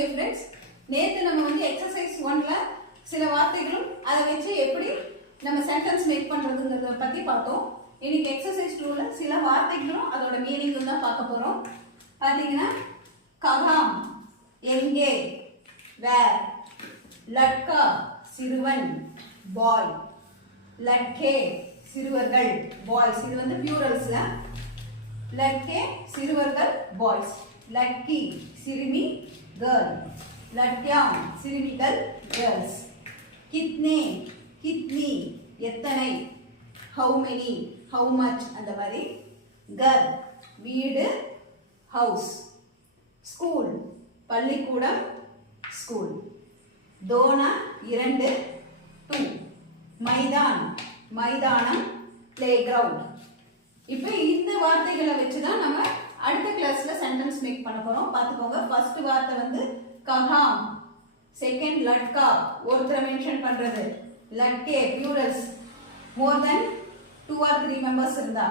நமஸ்தே friends. நேற்று நம்ம வந்து எக்ஸசைஸ் 1ல சில வார்த்தைகளும் அதை வச்சு எப்படி நம்ம சென்டென்ஸ் மேக் பண்றதுங்கிறத பத்தி பார்த்தோம். இன்னைக்கு எக்ஸசைஸ் 2ல சில வார்த்தைகளும் அதோட மீனிங்கும் தான் பார்க்க போறோம். பாத்தீங்கன்னா ககாம் எங்கே, வேர், லட்கா சிறுவன் பாய், லட்கே சிறுவர்கள் பாய்ஸ், இது வந்து பியூரல்ஸ்ல. லட்கே சிறுவர்கள் பாய்ஸ், லட்கி சிறுமி கேர்ள், லட்யாம் சிறுமிகள் கேர்ள்ஸ், கித்னே கித்னி எத்தனை, ஹவு மெனி ஹவு மச் அந்த மாதிரி, கர் வீடு ஹவுஸ், ஸ்கூல் பள்ளிக்கூடம் ஸ்கூல், தோனா இரண்டு 2, மைதான் மைதானம் பிளே கிரவுண்ட். இப்போ இந்த வார்த்தைகளை வச்சு தான் நம்ம அடுத்த கிளாஸ்ல சென்டென்ஸ் மேக் பண்ண போறோம். பார்த்துக்கோங்க. ஃபர்ஸ்ட் வார்த்தை வந்து கஹாம், செகண்ட் லட்கா ஒருத்தரை மென்ஷன் பண்றது, லட்கே பியூரல்ஸ் மோர் தென் 2 or 3 மெம்பர்ஸ் இருந்தா,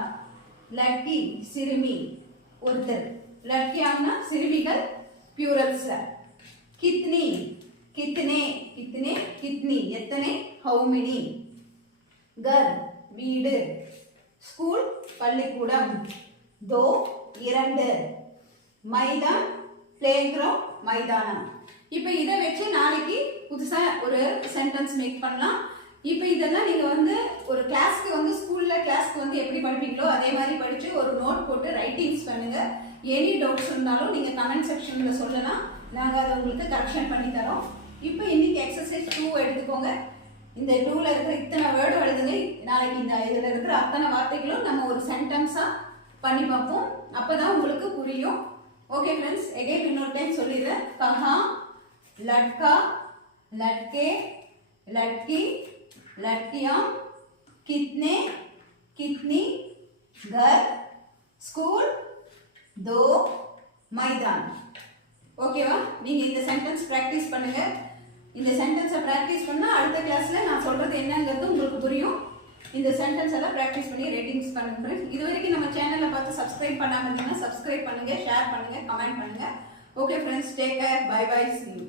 லட்கி சிறுமி ஒருத்தர், லட்கியாம்னா சிறுமிகள் பியூரல்ஸ்ல, கித்னி கித்னே கித்னே கித்னி எத்தனை ஹவு மெனி, கர் வீடு, ஸ்கூல் பள்ளிக்கூடம், தோ இரண்டு, மைதான் பிளே கிரவுண்ட் மைதானம். இப்போ இதை வச்சு நாளைக்கு புதுசா ஒரு சென்டென்ஸ் மேக் பண்ணலாம். இப்போ இதெல்லாம் நீங்க வந்து ஒரு கிளாஸ்க்கு வந்து ஸ்கூல்ல கிளாஸ்க்கு வந்து எப்படி படிப்பீங்களோ அதே மாதிரி படிச்சு ஒரு நோட் போட்டு ரைட்டிங்ஸ் பண்ணுங்க. எனி டவுட்ஸ் இருந்தாலும் நீங்க கமெண்ட் செக்ஷன்ல சொல்லலாம், நாங்க அதை உங்களுக்கு கரெக்ஷன் பண்ணி தரோம். இப்போ இன்னைக்கு எக்ஸசைஸ் 2 எடுத்துக்கோங்க. இந்த 2ல இருக்கிற இத்தனை வேர்டு எழுதுங்க. நாளைக்கு இந்த இதுல இருக்கிற அத்தனை வார்த்தைகளும் நம்ம ஒரு சென்டென்ஸா பண்ணி பார்ப்போம். அப்பதான் உங்களுக்கு புரியும். ஓகே ஃப்ரெண்ட்ஸ், எகைன் இன்னொரு டைம் சொல்லிடுறேன். கஹா, லட்கா, லட்கே, லட்கி, லட்கியாம், கித்னே கித்னி, घर, ஸ்கூல், दो, மைதான். ஓகேவா? நீங்க இந்த சென்டென்ஸ் பிராக்டிஸ் பண்ணுங்க. இந்த சென்டென்ஸை பிராக்டிஸ் பண்ணா அடுத்த கிளாஸ்ல நான் சொல்றது என்னங்கிறது உங்களுக்கு புரியும். இந்த சென்டென்ஸ் எல்லாம் பிராக்டிஸ் பண்ணி ரேட்டிங்ஸ் பண்ணுங்க. இது வரைக்கும் நம்ம சேனலை பார்த்து சப்ஸ்கிரைப் பண்ணாம இருந்தீங்கன்னா சப்ஸ்கிரைப் பண்ணுங்க, ஷேர் பண்ணுங்க, கமெண்ட் பண்ணுங்க. Okay friends, take care, bye bye, see you.